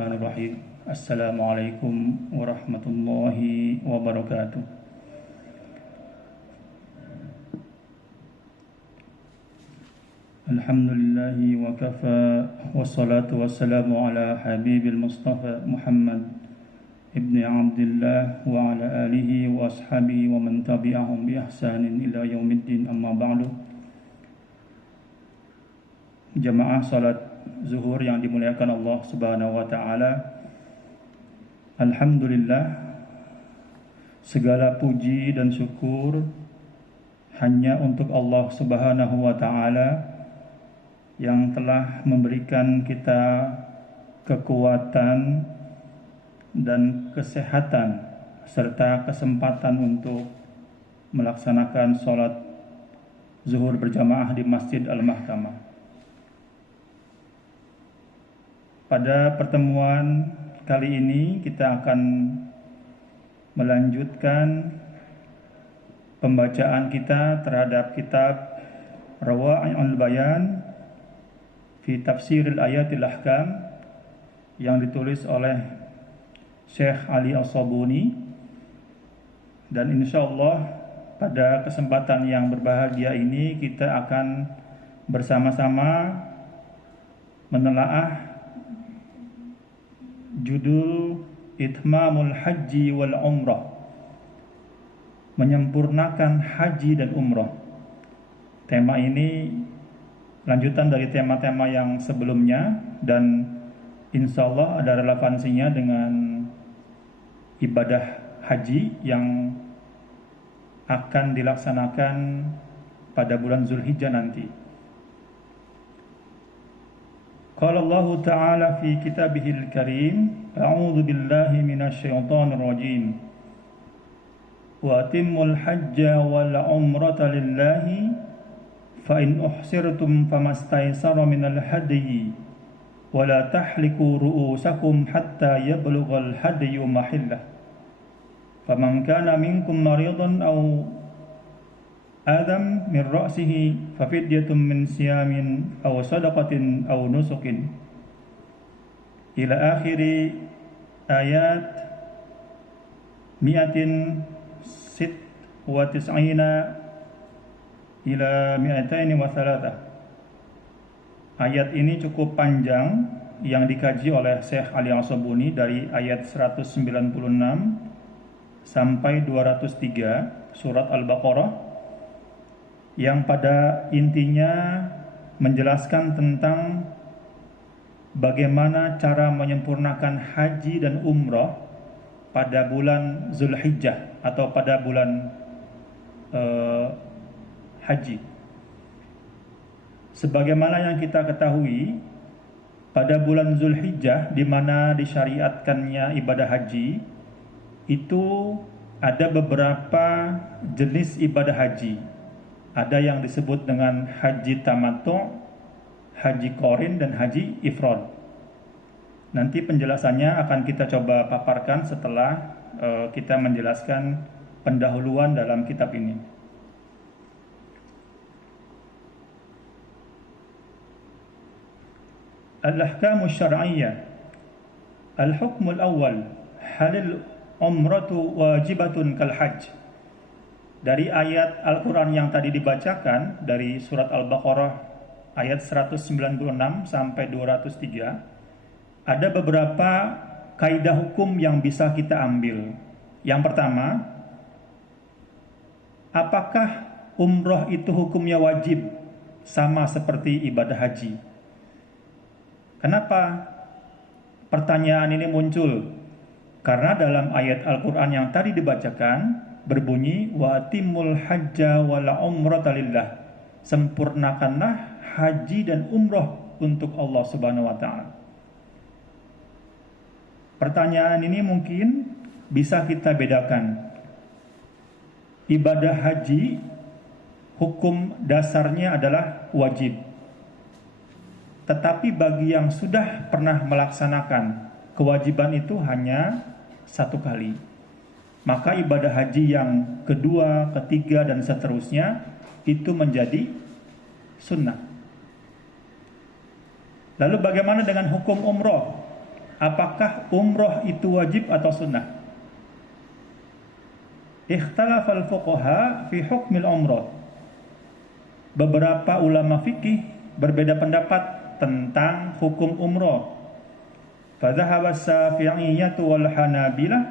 Bismillahirrahmanirrahim. Assalamualaikum warahmatullahi wabarakatuh. Alhamdulillahi wa kafa, wassalatu wassalamu ala habibil mustafa Muhammad ibni Abdillah wa ala alihi wa ashabihi wa man tabi'ahum bi ihsanin ila yaumiddin, amma ba'du. Jamaah salat zuhur yang dimuliakan Allah Subhanahu wa taala. Alhamdulillah, segala puji dan syukur hanya untuk Allah Subhanahu wa taala yang telah memberikan kita kekuatan dan kesehatan serta kesempatan untuk melaksanakan salat zuhur berjamaah di Masjid Al-Mahkamah. Pada pertemuan kali ini kita akan melanjutkan pembacaan kita terhadap kitab Rawai'ul Bayan fi Tafsiril Ayatil Ahkam yang ditulis oleh Syekh Ali As-Sabuni, dan insyaallah pada kesempatan yang berbahagia ini kita akan bersama-sama menelaah judul Itmamul Haji wal Umrah, menyempurnakan haji dan umrah. Tema ini lanjutan dari tema-tema yang sebelumnya dan insya Allah ada relevansinya dengan ibadah haji yang akan dilaksanakan pada bulan Zulhijjah nanti. Qala Allah Ta'ala fi kitabihil karim, a'udzu billahi minasy syaithanir rajim. Wa atimmul hajja wal umrata lillahi fa in uhsirtum famastaysara minal hadyi wa la tahliku ru'usakum hatta yablughal hadyu mahillah. Faman kana minkum maridan aw adam min ra'sihi fafidyatun min siyamin aw sadaqatin aw nusukin ila akhiri ayat mi'atin sit wa tis'ina ila mi'ataini wa thalatha. Ayat ini cukup panjang yang dikaji oleh Syekh Ali As-Sabuni dari ayat 196 sampai 203 surat Al-Baqarah, yang pada intinya menjelaskan tentang bagaimana cara menyempurnakan haji dan umrah pada bulan Zulhijjah atau pada bulan haji. Sebagaimana yang kita ketahui, pada bulan Zulhijjah di mana disyariatkannya ibadah haji, itu ada beberapa jenis ibadah haji. Ada yang disebut dengan haji tamattu', haji qorin, dan haji ifrad. Nanti penjelasannya akan kita coba paparkan setelah kita menjelaskan pendahuluan dalam kitab ini. Al-ahkamu syar'iyyah. Al-hukmul awal, halil umratu wajibatun kal hajj. Dari ayat Al-Quran yang tadi dibacakan dari surat Al-Baqarah ayat 196 sampai 203, ada beberapa kaidah hukum yang bisa kita ambil. Yang pertama, apakah umroh itu hukumnya wajib sama seperti ibadah haji? Kenapa pertanyaan ini muncul? Karena dalam ayat Al-Quran yang tadi dibacakan berbunyi wa atimul hajja wal umrata lillah, sempurnakanlah haji dan umrah untuk Allah Subhanahu wa taala. Pertanyaan ini mungkin bisa kita bedakan. Ibadah haji hukum dasarnya adalah wajib. Tetapi bagi yang sudah pernah melaksanakan kewajiban itu hanya satu kali, maka ibadah haji yang kedua, ketiga, dan seterusnya itu menjadi sunnah. Lalu bagaimana dengan hukum umroh? apakah umroh itu wajib atau sunnah? Ikhtalafal fuqaha fi hukmil umroh. Beberapa ulama fikih berbeda pendapat tentang hukum umroh. Fadhahaba Syafi'iyyah wal Hanabilah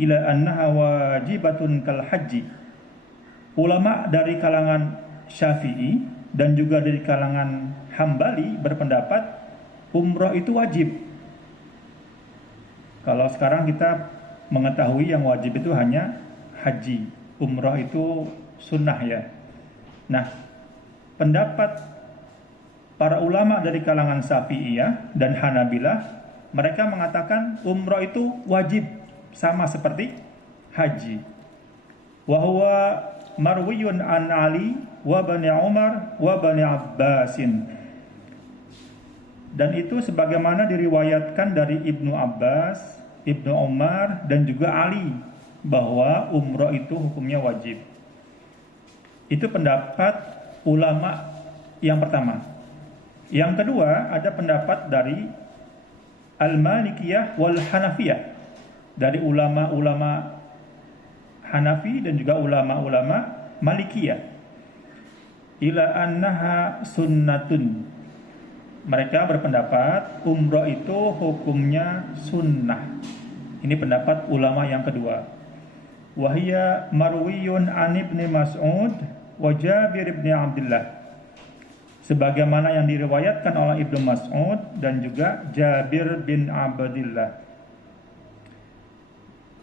ila annaha wajibatun kal haji. Ulama dari kalangan Syafi'i dan juga dari kalangan Hambali berpendapat umroh itu wajib. Kalau sekarang kita mengetahui yang wajib itu hanya haji, umroh itu sunnah ya. Nah, pendapat para ulama dari kalangan Syafi'iyah dan Hanabilah, mereka mengatakan umroh itu wajib sama seperti haji. Wa huwa marwiyun an Ali wa bani Umar wa bani Abbasin. Dan itu sebagaimana diriwayatkan dari Ibnu Abbas, Ibnu Umar dan juga Ali bahwa umroh itu hukumnya wajib. Itu pendapat ulama yang pertama. Yang kedua, ada pendapat dari Al-Malikiyah wal Hanafiyah, dari ulama-ulama Hanafi dan juga ulama-ulama Malikiyah, ila annaha sunnatun. Mereka berpendapat umroh itu hukumnya sunnah. Ini pendapat ulama yang kedua. Wahia marwiyun an ibni Mas'ud wa Jabir ibni Abdullah, sebagaimana yang diriwayatkan oleh Ibnu Mas'ud dan juga Jabir bin Abdullah.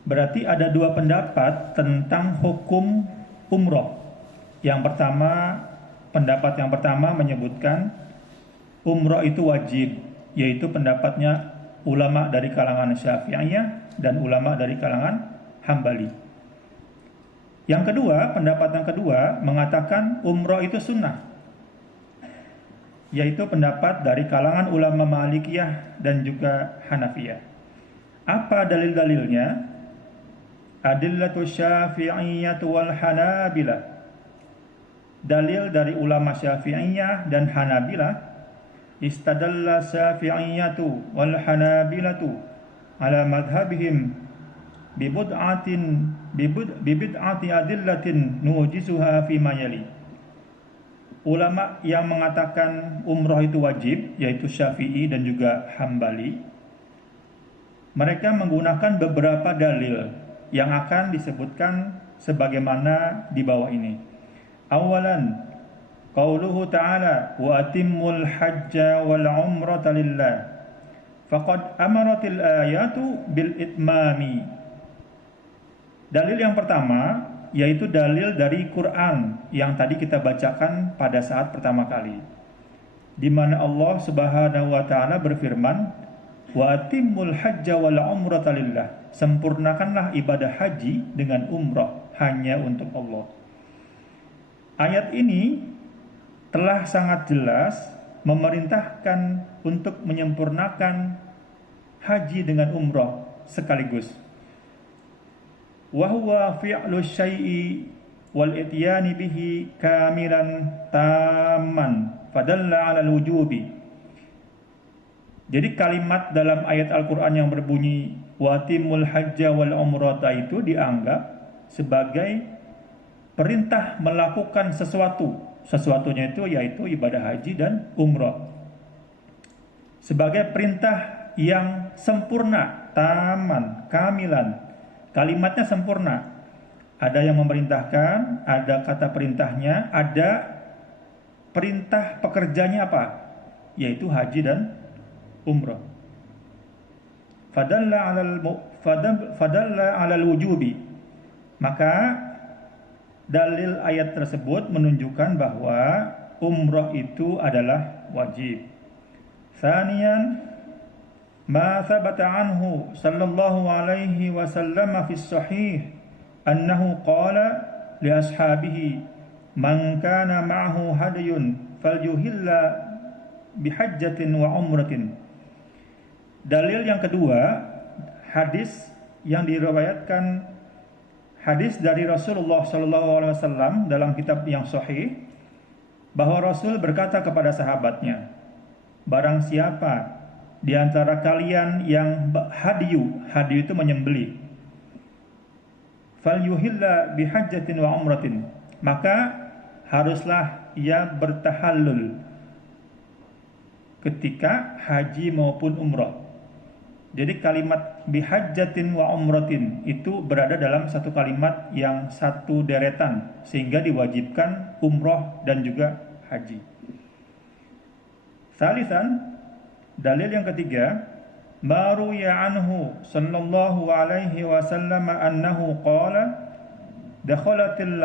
Berarti ada dua pendapat tentang hukum umroh. Yang pertama, pendapat yang pertama menyebutkan umroh itu wajib, yaitu pendapatnya ulama dari kalangan Syafi'iyah dan ulama dari kalangan Hambali. Yang kedua, pendapat yang kedua mengatakan umroh itu sunnah, yaitu pendapat dari kalangan ulama Malikiyah dan juga Hanafiyah. Apa dalil-dalilnya? Adillatu Syafi'iyyah wal Hanabilah. Dalil dari ulama Syafi'iyah dan Hanabilah. Istadalla Syafi'iyyah wal Hanabilah ala madhabihim bibid'ati adillatin nujisuha fi mayali. Ulama yang mengatakan umroh itu wajib, yaitu Syafi'i dan juga Hambali, mereka menggunakan beberapa dalil yang akan disebutkan sebagaimana di bawah ini. Awalan, qauluhu ta'ala wa atimmul hajja wal umrata lillah. Faqad amaratil ayatu bil itmami. Dalil yang pertama yaitu dalil dari Quran yang tadi kita bacakan pada saat pertama kali, di mana Allah Subhanahu wa taala berfirman, wa atimmul hajja wal umrata lillah. Sempurnakanlah ibadah haji dengan umrah hanya untuk Allah. Ayat ini telah sangat jelas memerintahkan untuk menyempurnakan haji dengan umrah sekaligus. Wa huwa fi'lu syai'i wal ityani bihi kamilan tamman fadalla 'ala al-wujubi. Jadi kalimat dalam ayat Al-Qur'an yang berbunyi watimul hajja wal umrata itu dianggap sebagai perintah melakukan sesuatu. Sesuatunya itu yaitu ibadah haji dan umrah. Sebagai perintah yang sempurna, taman, kamilan. Kalimatnya sempurna. Ada yang memerintahkan, ada kata perintahnya, ada perintah pekerjanya apa? Yaitu haji dan umrah. Fadalla 'alal wujubi. Maka dalil ayat tersebut menunjukkan bahwa umrah itu adalah wajib. Tsaniyan, ma thabata anhu sallallahu alaihi wasallam fi sahih annahu qala li ashabihi man kana ma'ahu hadiyun falyuhilla bihajjatin wa umratin. Dalil yang kedua, hadis yang diriwayatkan, hadis dari Rasulullah SAW dalam kitab yang sahih, bahwa Rasul berkata kepada sahabatnya, barang siapa di antara kalian yang hadiyu itu menyembelih, falyuhilla bihajjatin wa umratin, maka haruslah ia bertahallul ketika haji maupun umrah. Jadi kalimat bihajjatin wa umratin itu berada dalam satu kalimat yang satu deretan, sehingga diwajibkan umrah dan juga haji. Salisan, dalil yang ketiga, maruya anhu sallallahu alaihi wasallam annahu qala dakhalatil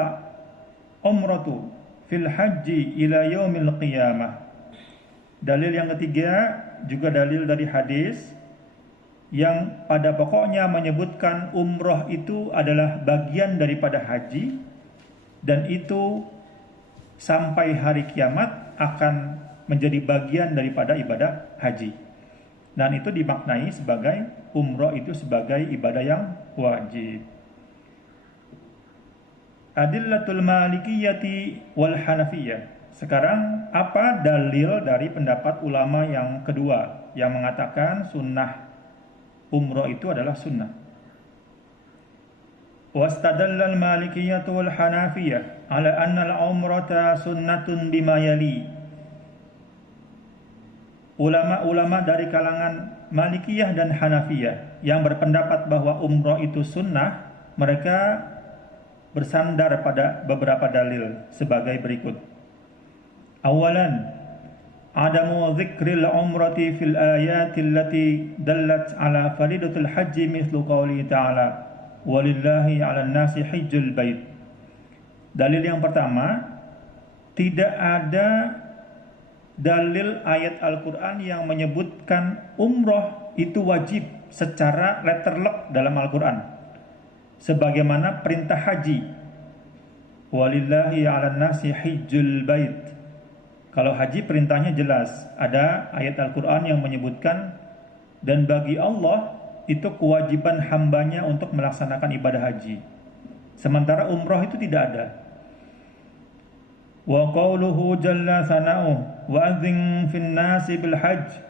umratu fil haji ila yaumil qiyamah. Dalil yang ketiga juga dalil dari hadis yang pada pokoknya menyebutkan umrah itu adalah bagian daripada haji, dan itu sampai hari kiamat akan menjadi bagian daripada ibadah haji. Dan itu dimaknai sebagai umrah itu sebagai ibadah yang wajib. Adillatul Malikiyati wal Hanafiyah. Sekarang apa dalil dari pendapat ulama yang kedua yang mengatakan sunnah umrah itu adalah sunnah? Wastadallal Malikiyah wal Hanafiyah ala anna al-umrata sunnatun bima yali. Ulama-ulama dari kalangan Malikiyah dan Hanafiyah yang berpendapat bahwa umrah itu sunnah, mereka bersandar pada beberapa dalil sebagai berikut. Awalan, adamu dzikril umrati fil ayati allati dallat ala faridatul haji mithlu qawli ta'ala walillahi 'alan nasi hajjul bait. Dalil yang pertama, tidak ada dalil ayat Al-Qur'an yang menyebutkan umrah itu wajib secara letterlock dalam Al-Qur'an sebagaimana perintah haji, walillahi 'alan nasi hajjul bait. Kalau haji perintahnya jelas, ada ayat Al-Quran yang menyebutkan, dan bagi Allah itu kewajiban hambanya untuk melaksanakan ibadah haji. Sementara umrah itu tidak ada. Wa qawluhu jalla sana'uh wa adzin fin nasi bil hajj.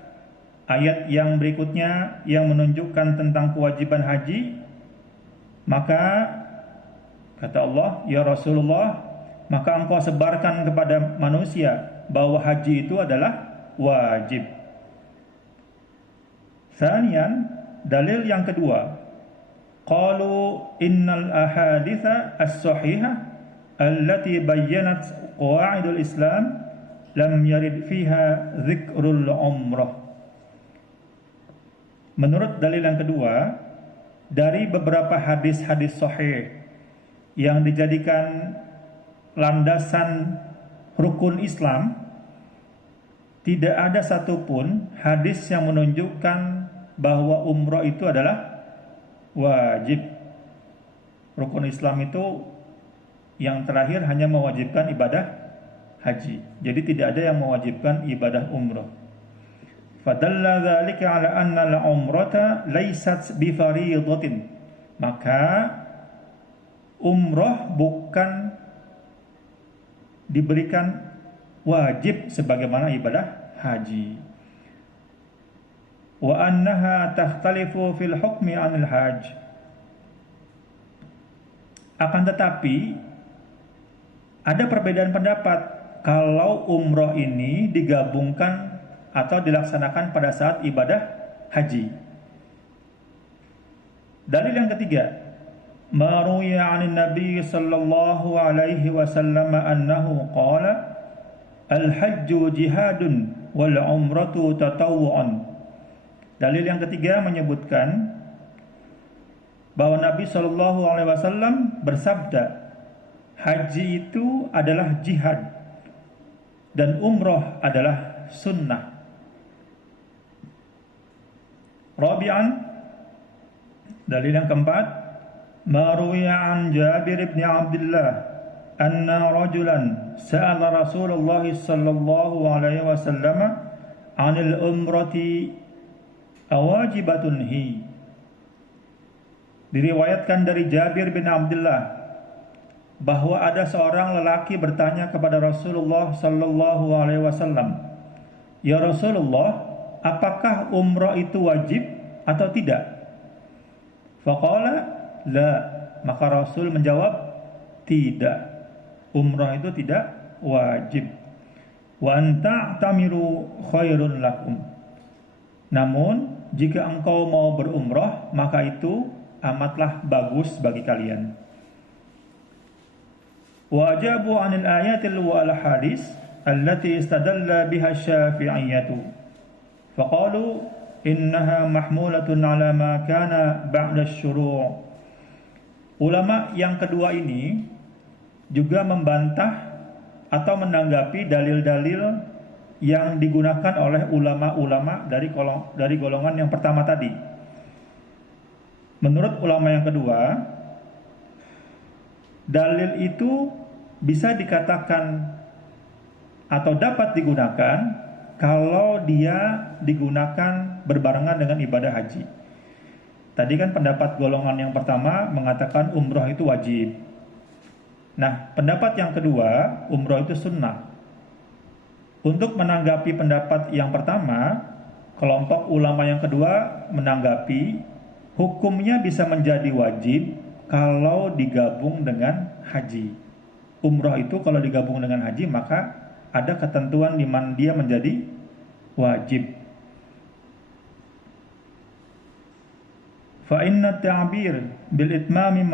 Ayat yang berikutnya yang menunjukkan tentang kewajiban haji, maka kata Allah, ya Rasulullah, maka engkau sebarkan kepada manusia bahwa haji itu adalah wajib. Sanian, dalil yang kedua, qalu innal ahaditha as-sahihah allati bayyanat qawaidul Islam lam yarid fiha dzikrul umrah. Menurut dalil yang kedua, dari beberapa hadis-hadis sahih yang dijadikan landasan rukun Islam, tidak ada satupun hadis yang menunjukkan bahwa umrah itu adalah wajib. Rukun Islam itu yang terakhir hanya mewajibkan ibadah haji. Jadi tidak ada yang mewajibkan ibadah umrah. Fadalla dzalika ala anna al-umrata laysat bi fariidatin. Maka umrah bukan diberikan wajib sebagaimana ibadah haji. Wa annaha takhtalifu fil hukmi 'anil hajj. Akan tetapi ada perbedaan pendapat kalau umrah ini digabungkan atau dilaksanakan pada saat ibadah haji. Dalil yang ketiga, maruya 'anin nabi sallallahu alaihi wasallam annahu qala al-hajju jihadun wal umratu tatawwu'un. Dalil yang ketiga menyebutkan bahwa Nabi sallallahu alaihi wasallam bersabda, haji itu adalah jihad dan umrah adalah sunnah. Rabi'an, dalil yang keempat, maruya 'an Jabir bin Abdullah anna rajulan sa'ala Rasulullah sallallahu alaihi wasallam 'anil umrati awajibatun hi. Diriwayatkan dari Jabir bin Abdullah bahwa ada seorang lelaki bertanya kepada Rasulullah sallallahu alaihi wasallam, "Ya Rasulullah, apakah umrah itu wajib atau tidak? Faqala la, maka Rasul menjawab, tidak, umrah itu tidak wajib. Wa anta tamiru khairun lakum, namun jika engkau mau berumrah maka itu amatlah bagus bagi kalian. Wa ajabu 'anil ayatil wal hadis allati istadalla biha Syafi'iyyatu faqalu innaha mahmulatun 'ala ma kana ba'da asy-syuru'. Ulama yang kedua ini juga membantah atau menanggapi dalil-dalil yang digunakan oleh ulama-ulama dari golongan yang pertama tadi. Menurut ulama yang kedua, dalil itu bisa dikatakan atau dapat digunakan kalau dia digunakan berbarengan dengan ibadah haji. Tadi kan pendapat golongan yang pertama mengatakan umroh itu wajib. Nah, pendapat yang kedua, umroh itu sunnah. Untuk menanggapi pendapat yang pertama, kelompok ulama yang kedua menanggapi hukumnya bisa menjadi wajib kalau digabung dengan haji. Umroh itu kalau digabung dengan haji maka ada ketentuan di mana dia menjadi wajib. Fa inna ta'bir bil itmami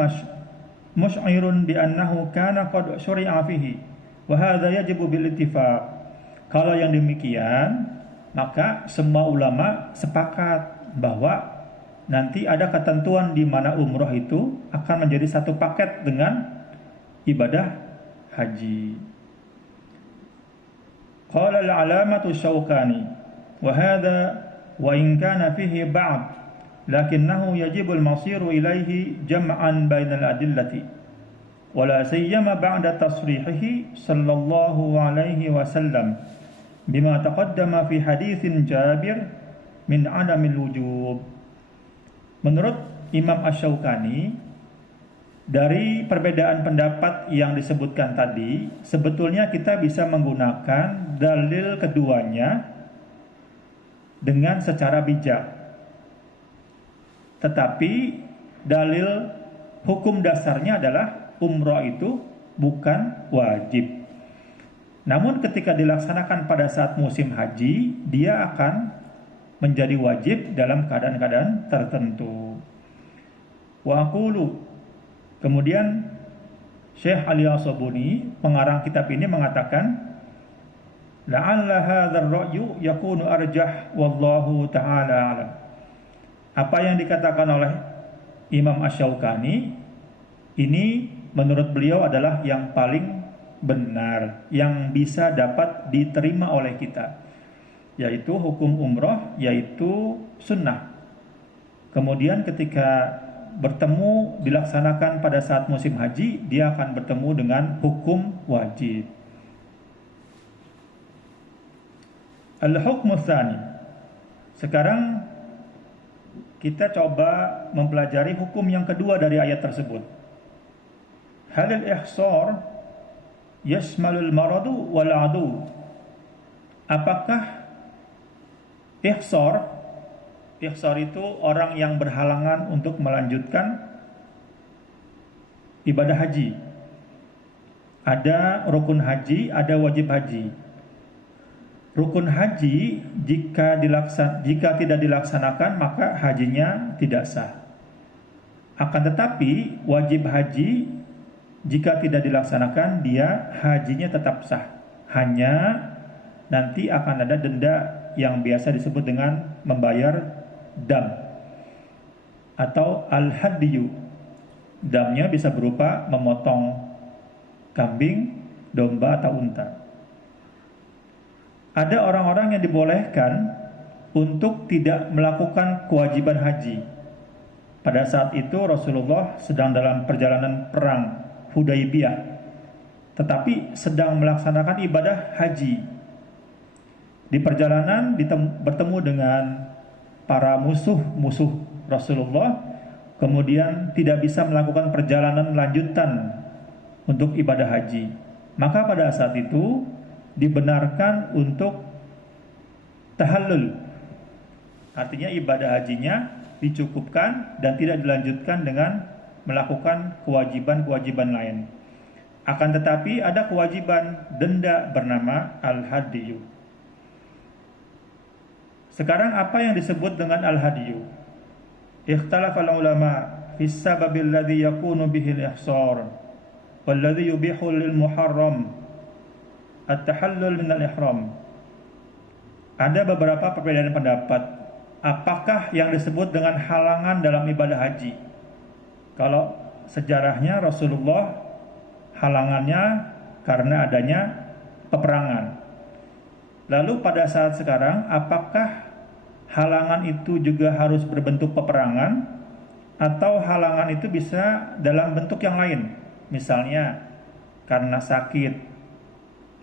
musy'irun bi annahu kana qad syuri'a fihi wa hadza yajibu bil ittifaq. Kalau yang demikian, maka semua ulama sepakat bahwa nanti ada ketentuan di mana umroh itu akan menjadi satu paket dengan ibadah haji. Qala al-'alamatu Syaukani wa hadza wa in kana fihi ba'd lakinnahu yajibu al-masiru ilaihi jam'an bainal adillati wala sayyama ba'da tasrihihi sallallahu alaihi wasallam bima taqaddama fi haditsin Jabir min 'adamil wujub. Menurut Imam Asy-Syaukani, dari perbedaan pendapat yang disebutkan tadi, sebetulnya kita bisa menggunakan dalil keduanya dengan secara bijak. Tetapi dalil hukum dasarnya adalah umrah itu bukan wajib. Namun ketika dilaksanakan pada saat musim haji, dia akan menjadi wajib dalam keadaan-keadaan tertentu. Wa aqulu, kemudian Syekh Ali As-Sabuni, pengarang kitab ini mengatakan, la'alla hadzal ra'yu yakunu arjah wallahu ta'ala a'lam. Apa yang dikatakan oleh Imam Asy-Syaukani ini menurut beliau adalah yang paling benar, yang bisa dapat diterima oleh kita, yaitu hukum umroh, yaitu sunnah. Kemudian ketika bertemu dilaksanakan pada saat musim haji, dia akan bertemu dengan hukum wajib. Al-hukmu tsani. Sekarang kita coba mempelajari hukum yang kedua dari ayat tersebut. Halil ihsar yashmalul maradu wal adu. Apakah ihsar itu orang yang berhalangan untuk melanjutkan ibadah haji. Ada rukun haji, ada wajib haji. Rukun haji jika tidak dilaksanakan maka hajinya tidak sah. Akan tetapi wajib haji jika tidak dilaksanakan dia hajinya tetap sah. Hanya nanti akan ada denda yang biasa disebut dengan membayar dam atau al-hadyu. Damnya bisa berupa memotong kambing, domba atau unta. Ada orang-orang yang dibolehkan untuk tidak melakukan kewajiban haji. Pada saat itu Rasulullah sedang dalam perjalanan perang Hudaybiyah, tetapi sedang melaksanakan ibadah haji. Di perjalanan bertemu dengan para musuh Rasulullah, kemudian tidak bisa melakukan perjalanan lanjutan untuk ibadah haji. Maka pada saat itu dibenarkan untuk tahallul, Artinya ibadah hajinya dicukupkan dan tidak dilanjutkan dengan melakukan kewajiban-kewajiban lain. Akan tetapi ada kewajiban denda bernama al-hadiyu. Sekarang apa yang disebut dengan al-hadiyu? Ikhtalafal ulama fi sababil ladzi yakunu bihi al-ihsar wal ladzi yubihu lil muharram at-tahallul min al-ihram. Ada beberapa perbedaan pendapat. Apakah yang disebut dengan halangan dalam ibadah haji? Kalau sejarahnya Rasulullah halangannya karena adanya peperangan. Lalu pada saat sekarang, apakah halangan itu juga harus berbentuk peperangan atau halangan itu bisa dalam bentuk yang lain? Misalnya karena sakit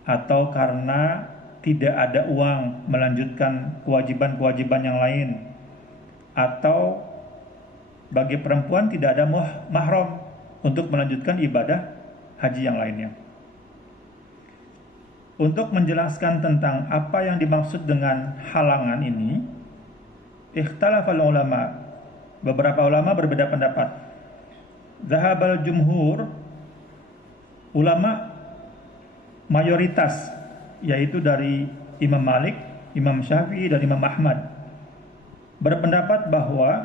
atau karena tidak ada uang melanjutkan kewajiban-kewajiban yang lain, atau bagi perempuan tidak ada mahram untuk melanjutkan ibadah haji yang lainnya. Untuk menjelaskan tentang apa yang dimaksud dengan halangan ini, ikhtalafal ulama, beberapa ulama berbeda pendapat. Zahabal jumhur, ulama mayoritas, yaitu dari Imam Malik, Imam Syafi'i, dan Imam Ahmad, berpendapat bahwa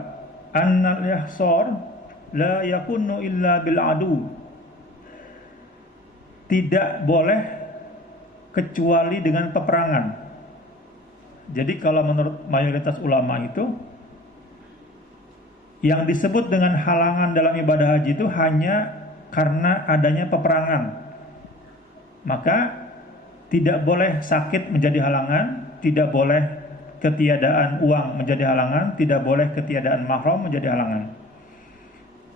annal ihsar la yakunu illa bil adu, tidak boleh kecuali dengan peperangan. Jadi kalau menurut mayoritas ulama itu, yang disebut dengan halangan dalam ibadah haji itu hanya karena adanya peperangan. Maka tidak boleh sakit menjadi halangan, tidak boleh ketiadaan uang menjadi halangan, tidak boleh ketiadaan mahram menjadi halangan.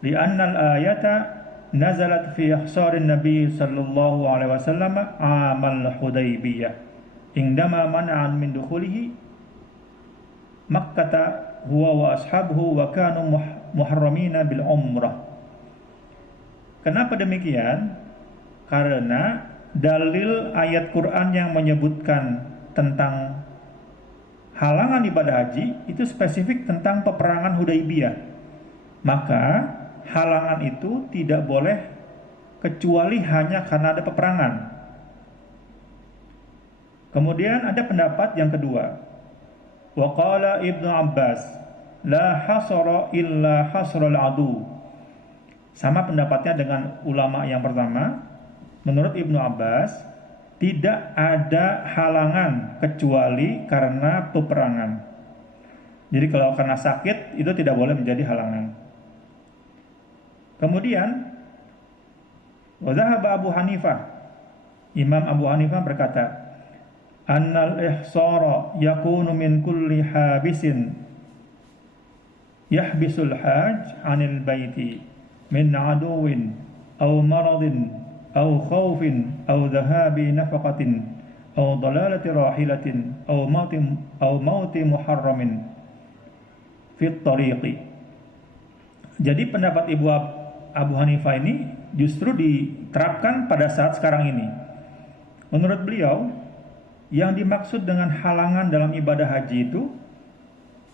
Li'annal ayata nazalat fi ihsarin Nabi sallallahu alaihi wasallam amal Hudaybiyah indama man'an min dukhulihi Makkah huwa wa ashabuhu wa kanu muharramina bil umrah. Kenapa demikian? Karena dalil ayat Quran yang menyebutkan tentang halangan ibadah haji itu spesifik tentang peperangan Hudaybiyah. Maka halangan itu tidak boleh kecuali hanya karena ada peperangan. Kemudian ada pendapat yang kedua. Wa qala Ibnu Abbas la hasara illa hasral adu. Sama pendapatnya dengan ulama yang pertama. Menurut Ibnu Abbas, tidak ada halangan kecuali karena peperangan. Jadi kalau karena sakit, itu tidak boleh menjadi halangan. Kemudian, wadhahaba Abu Hanifah. Imam Abu Hanifah berkata, annal ihsara yakunu min kulli habisin yahbisul haj anil baiti min aduwin aw maradin أو خوف أو ذهاب نفقة أو ضلالة راحلة أو موت محرم في الطريق. Jadi pendapat Ibu Abu Hanifah ini justru diterapkan pada saat sekarang ini. Menurut beliau, yang dimaksud dengan halangan dalam ibadah haji itu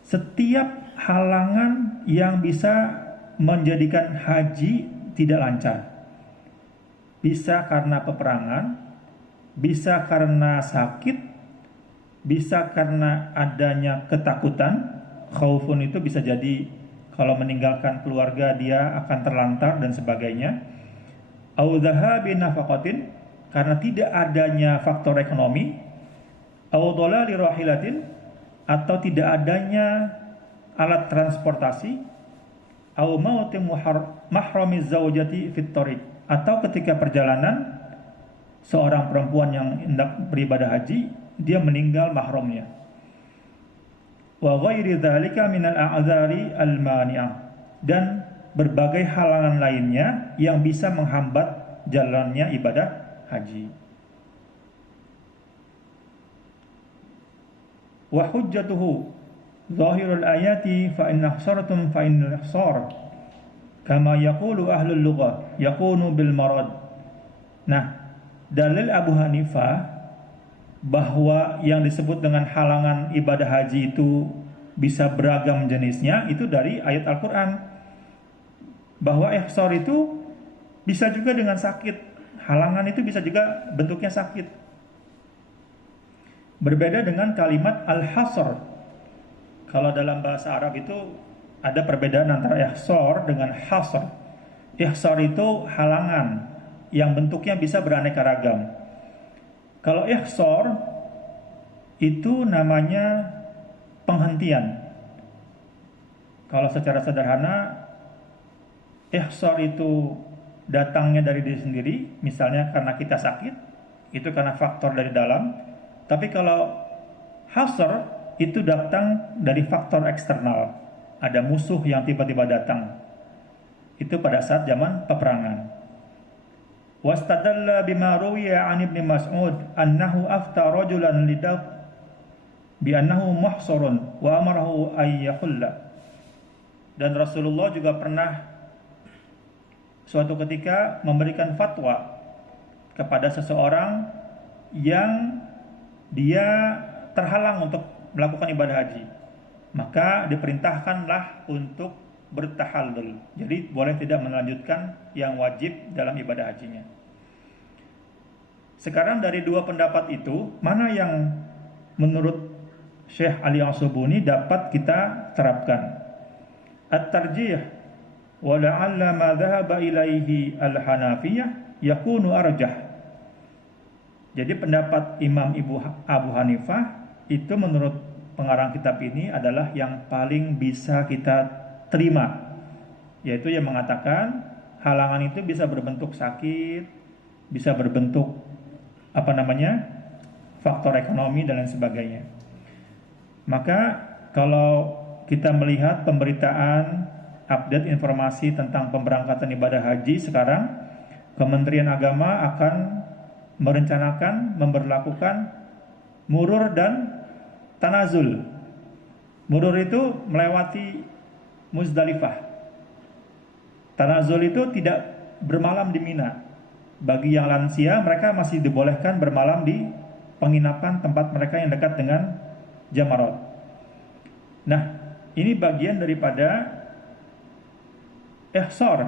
setiap halangan yang bisa menjadikan haji tidak lancar. Bisa karena peperangan, bisa karena sakit, bisa karena adanya ketakutan. Khaufun itu bisa jadi kalau meninggalkan keluarga dia akan terlantar dan sebagainya. Au dhahabi nafaqatin, karena tidak adanya faktor ekonomi. Au dhalali rahilatin, atau tidak adanya alat transportasi. Au mauti mahramiz zaujati fit thariq, atau ketika perjalanan seorang perempuan yang hendak beribadah haji dia meninggal mahramnya. Wa ghairi dzalika minal a'dzari al-mani'ah, dan berbagai halangan lainnya yang bisa menghambat jalannya ibadah haji. Wa hujjatuhu zahirul ayati fa in ahsartum fa innal ihsar kama yaqulu ahlul lughah yakunu bil marad. Nah, dalil Abu Hanifah bahwa yang disebut dengan halangan ibadah haji itu bisa beragam jenisnya itu dari ayat Al-Quran. Bahwa ihsar itu bisa juga dengan sakit. Halangan itu bisa juga bentuknya sakit. Berbeda dengan kalimat al-hasr. Kalau dalam bahasa Arab itu ada perbedaan antara ihsar dengan hasr. Ihsar itu halangan yang bentuknya bisa beraneka ragam. Kalau ihsar itu namanya penghentian. Kalau secara sederhana, ihsar itu datangnya dari diri sendiri, misalnya karena kita sakit, itu karena faktor dari dalam. Tapi kalau hasr itu datang dari faktor eksternal. Ada musuh yang tiba-tiba datang. Itu pada saat zaman peperangan. Wastadalla bima ruwiya an Ibnu Mas'ud annahu afta rajulan lidaf bi annahu muhsarun wa amarahu ay yahulla. Dan Rasulullah juga pernah suatu ketika memberikan fatwa kepada seseorang yang dia terhalang untuk melakukan ibadah haji. Maka diperintahkanlah untuk bertahallul. Jadi boleh tidak melanjutkan yang wajib dalam ibadah hajinya. Sekarang dari dua pendapat itu, mana yang menurut Syekh Ali As-Subuni dapat kita terapkan? At-tarjih wa la'alla ma dhahaba ilaihi al-Hanafiyah yakunu arjah. Jadi pendapat Imam Abu Hanifah itu menurut pengarang kitab ini adalah yang paling bisa kita terima, yaitu yang mengatakan halangan itu bisa berbentuk sakit, bisa berbentuk faktor ekonomi dan lain sebagainya. Maka kalau kita melihat pemberitaan update informasi tentang pemberangkatan ibadah haji sekarang, Kementerian Agama akan merencanakan memberlakukan murur dan tanazul. Murur itu melewati Muzdalifah. Tanazul itu tidak bermalam di Mina. Bagi yang lansia, mereka masih dibolehkan bermalam di penginapan tempat mereka yang dekat dengan Jamarat. Nah, ini bagian daripada ihsar,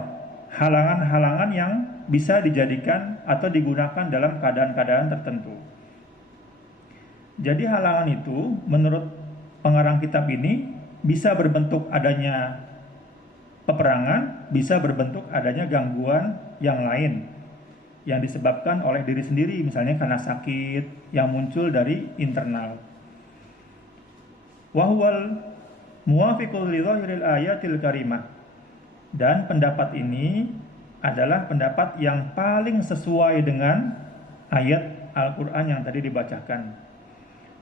halangan-halangan yang bisa dijadikan atau digunakan dalam keadaan-keadaan tertentu. Jadi halangan itu menurut pengarang kitab ini bisa berbentuk adanya peperangan, bisa berbentuk adanya gangguan yang lain yang disebabkan oleh diri sendiri, misalnya karena sakit yang muncul dari internal. Wahwal muwafiqul li dhahiril ayatil karimah. Dan pendapat ini adalah pendapat yang paling sesuai dengan ayat Al-Quran yang tadi dibacakan.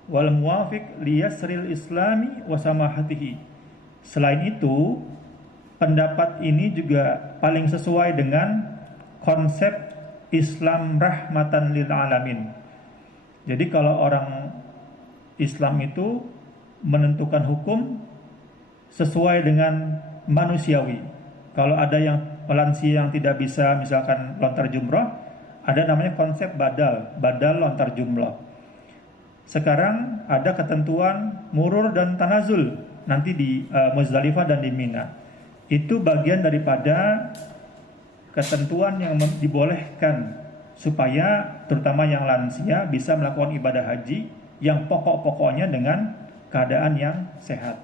Wal muwafiq liyasril islami wa samahatihi. Selain itu, pendapat ini juga paling sesuai dengan konsep Islam rahmatan lil alamin. Jadi kalau orang Islam itu menentukan hukum sesuai dengan manusiawi. Kalau ada yang lansia yang tidak bisa misalkan lontar jumrah, ada namanya konsep badal lontar jumrah. Sekarang ada ketentuan murur dan tanazul nanti di Muzdalifah dan di Mina. Itu bagian daripada ketentuan yang dibolehkan supaya terutama yang lansia bisa melakukan ibadah haji yang pokok-pokoknya dengan keadaan yang sehat.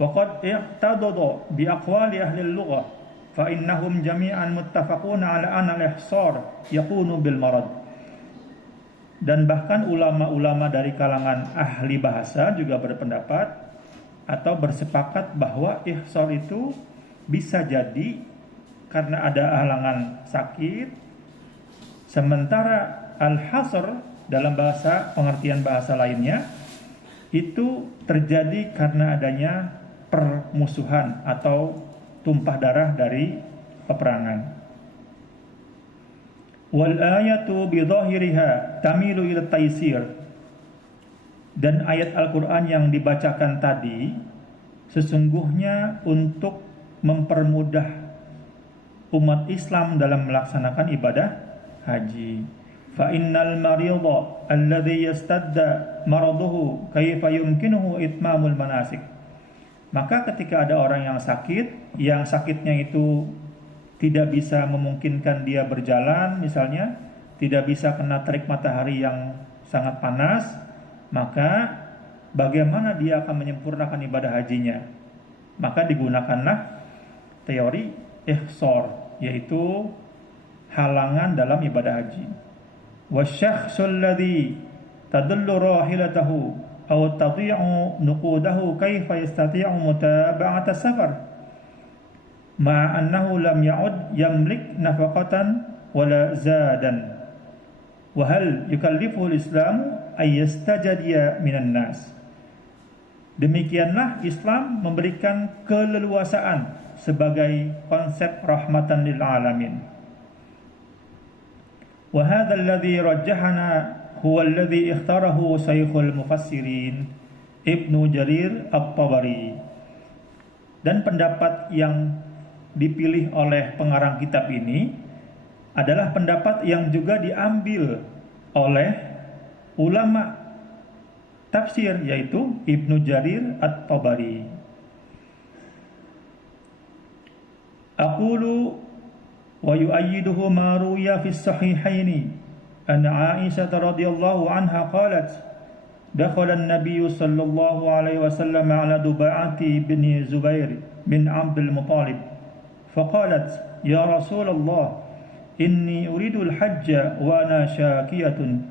Waqad i'tadadu bi aqwali ahli al-lughah fa innahum jami'an muttafaquna ala anna al-ihsar yakunu bil marad. Dan bahkan ulama-ulama dari kalangan ahli bahasa juga berpendapat atau bersepakat bahwa ihsar itu bisa jadi karena ada halangan sakit, sementara al-hasr dalam bahasa pengertian bahasa lainnya itu terjadi karena adanya permusuhan atau tumpah darah dari peperangan. Wal ayatu bi dhahiriha tamilu ila taysir. Dan ayat Al-Qur'an yang dibacakan tadi sesungguhnya untuk mempermudah umat Islam dalam melaksanakan ibadah haji. fa innal marida alladhi yastadda maraduhu kaifa yumkinuhu itmamul manasik. Maka ketika ada orang yang sakit, yang sakitnya itu tidak bisa memungkinkan dia berjalan misalnya, tidak bisa kena terik matahari yang sangat panas, maka bagaimana dia akan menyempurnakan ibadah hajinya? Maka digunakanlah teori ihsar, yaitu halangan dalam ibadah haji. Wasyakhsul ladzi tadullu rahilatahu aw tadhi'u nuqudahu kaifa yastati'u mutaba'ata safar ma'a annahu lam ya'ud yamlik nafaqatan wala zadan wa hal yukallifu al-islam ay yastajadiya minan nas. Demikianlah Islam memberikan keleluasaan sebagai konsep rahmatan lil alamin. Wa hadha alladhi rajjahana huwa alladhi ikhtarahu Syekhul Mufassirin Ibnu Jarir At-Tabari. Dan pendapat yang dipilih oleh pengarang kitab ini adalah pendapat yang juga diambil oleh ulama tafsir, yaitu Ibnu Jarir At-Tabari. Aqulu wa yu'ayyiduhu ma ruwiya fi as-sahihaini an Aisyah radhiyallahu anha qalat dakhala an-nabiy sallallahu alaihi wasallam ala Duba'ati bin Zubair bin Abdul Muttalib faqalat ya Rasulullah inni uridu al-hajja wa ana syakiyatun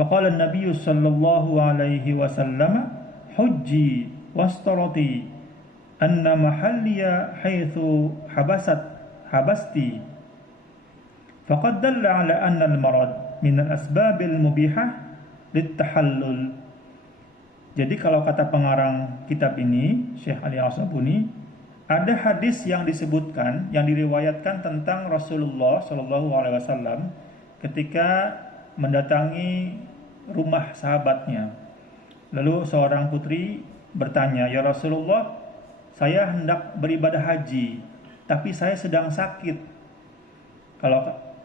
faqala an-nabiy sallallahu alaihi wasallam hujji wastarati anna mahalliya haitsu habasti faqad dalla ala anna al-marad min al-asbab al-mubihah lit-tahallul. Jadi kalau kata pengarang kitab ini, Syekh Ali As-Sabuni, ada hadis yang disebutkan, yang diriwayatkan tentang Rasulullah Shallallahu Alaihi Wasallam ketika mendatangi rumah sahabatnya. Lalu seorang putri bertanya, ya Rasulullah, saya hendak beribadah haji, tapi saya sedang sakit.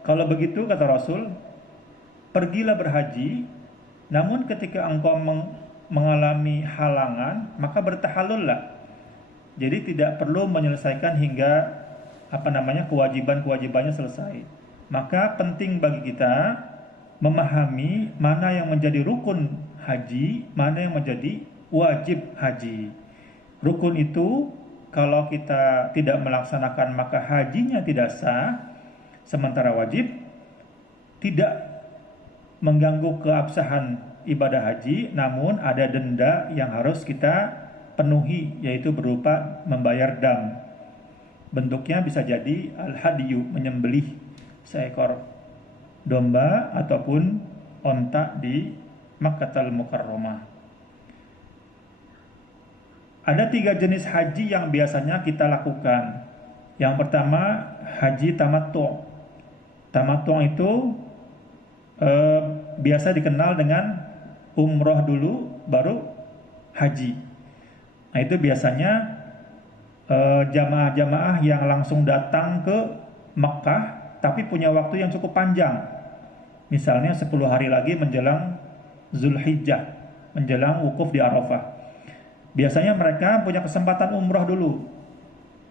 Kalau begitu kata Rasul, pergilah berhaji, namun ketika engkau mengalami halangan, maka bertahallullah. Jadi tidak perlu menyelesaikan hingga kewajiban-kewajibannya selesai. Maka penting bagi kita memahami mana yang menjadi rukun haji, mana yang menjadi wajib haji. Rukun itu kalau kita tidak melaksanakan maka hajinya tidak sah, sementara wajib tidak mengganggu keabsahan ibadah haji, namun ada denda yang harus kita penuhi, yaitu berupa membayar dam. Bentuknya bisa jadi al-hadiyu, menyembelih seekor domba ataupun onta di Makkahul Mukarramah. Ada 3 jenis haji yang biasanya kita lakukan. Yang pertama, haji tamattu'. Tamattu' itu biasa dikenal dengan umroh dulu baru haji. Nah, itu biasanya jamaah-jamaah yang langsung datang ke Makkah tapi punya waktu yang cukup panjang. Misalnya 10 hari lagi menjelang Zulhijjah, menjelang wukuf di Arafah. Biasanya mereka punya kesempatan umroh dulu.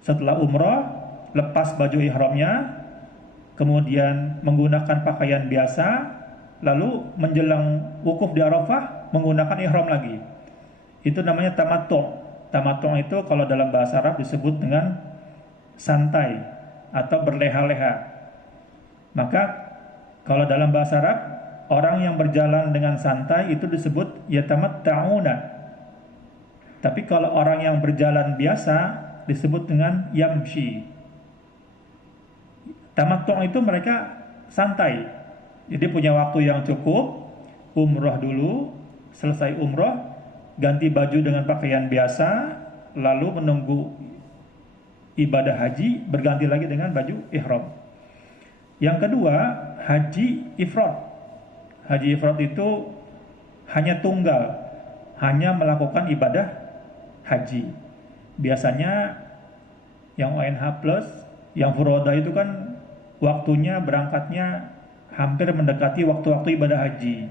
Setelah umroh, lepas baju ihramnya, kemudian menggunakan pakaian biasa, lalu menjelang wukuf di Arafah menggunakan ihram lagi. Itu namanya tamattu'. Tamattu' itu kalau dalam bahasa Arab disebut dengan santai atau berleha-leha. Maka kalau dalam bahasa Arab, orang yang berjalan dengan santai itu disebut yatamatta'una. Tapi kalau orang yang berjalan biasa disebut dengan yamshi. Tamattu' itu mereka santai. Jadi punya waktu yang cukup, umroh dulu, selesai umroh, ganti baju dengan pakaian biasa, lalu menunggu ibadah haji, berganti lagi dengan baju ihram. Yang kedua, haji ifrad. Haji ifrad itu hanya tunggal, hanya melakukan ibadah haji. Biasanya yang ONH plus, yang furoda itu kan waktunya berangkatnya hampir mendekati waktu-waktu ibadah haji.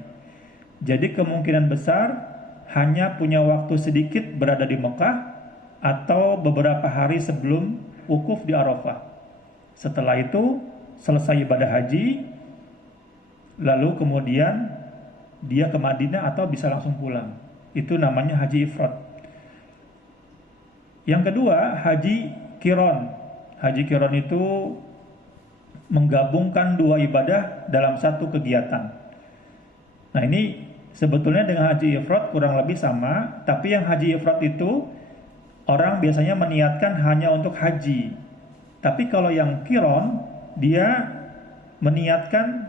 Jadi kemungkinan besar hanya punya waktu sedikit berada di Mekah atau beberapa hari sebelum wukuf di Arafah. Setelah itu selesai ibadah haji, lalu kemudian dia ke Madinah atau bisa langsung pulang. Itu namanya haji ifrad. Yang kedua, haji qiran. Haji qiran itu menggabungkan dua ibadah dalam satu kegiatan. Nah, ini sebetulnya dengan haji ifrad kurang lebih sama, tapi yang haji ifrad itu orang biasanya meniatkan hanya untuk haji. Tapi kalau yang qiran, dia meniatkan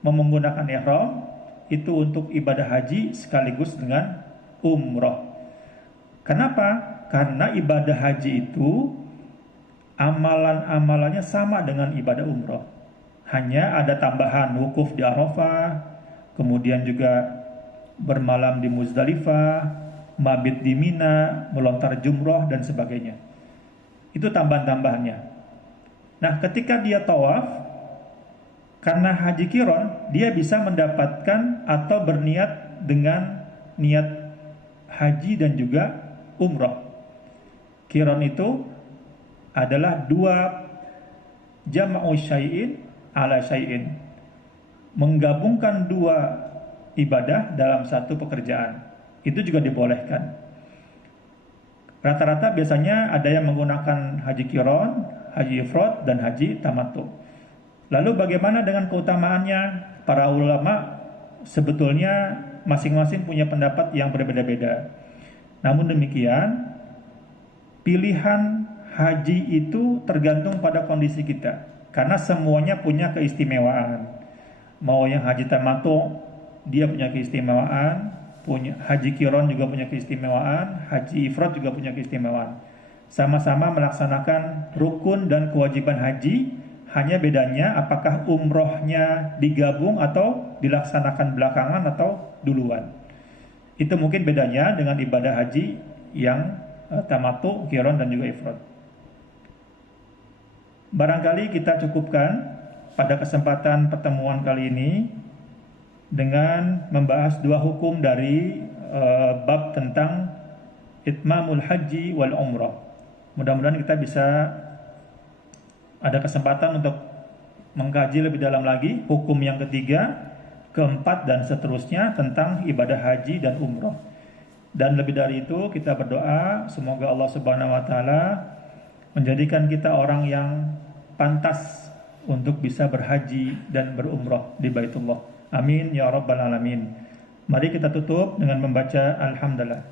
menggunakan ihram itu untuk ibadah haji sekaligus dengan umroh. Kenapa? Karena ibadah haji itu amalan-amalannya sama dengan ibadah umroh. Hanya ada tambahan wukuf di Arafah, kemudian juga bermalam di Muzdalifah, mabit di Mina, melontar jumroh dan sebagainya. Itu tambahan-tambahannya. Nah, ketika dia tawaf, karena haji qiran, dia bisa mendapatkan atau berniat dengan niat haji dan juga umroh. Qiran itu adalah dua jam'u syai'in ala syai'in, menggabungkan dua ibadah dalam satu pekerjaan. Itu juga dibolehkan. Rata-rata biasanya ada yang menggunakan haji qiran, haji ifrad, dan haji tamattu. Lalu bagaimana dengan keutamaannya? Para ulama sebetulnya masing-masing punya pendapat yang berbeda-beda. Namun demikian, pilihan haji itu tergantung pada kondisi kita. Karena semuanya punya keistimewaan. Mau yang haji tamattu, dia punya keistimewaan. Punya haji qiran juga punya keistimewaan. Haji ifrad juga punya keistimewaan. Sama-sama melaksanakan rukun dan kewajiban haji. Hanya bedanya apakah umrohnya digabung atau dilaksanakan belakangan atau duluan. Itu mungkin bedanya dengan ibadah haji yang tamattu, qiran dan juga ifrad. Barangkali kita cukupkan pada kesempatan pertemuan kali ini dengan membahas dua hukum dari bab tentang itmamul haji wal umrah. Mudah-mudahan kita bisa ada kesempatan untuk mengkaji lebih dalam lagi hukum yang ketiga, keempat dan seterusnya tentang ibadah haji dan umrah. Dan lebih dari itu kita berdoa semoga Allah Subhanahu wa taala menjadikan kita orang yang pantas untuk bisa berhaji dan berumrah di Baitullah. Amin ya rabbal alamin. Mari kita tutup dengan membaca alhamdulillah.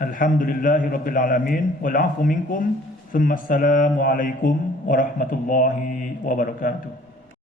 Alhamdulillahirabbil alamin wal 'afu minkum. Assalamualaikum warahmatullahi wabarakatuh.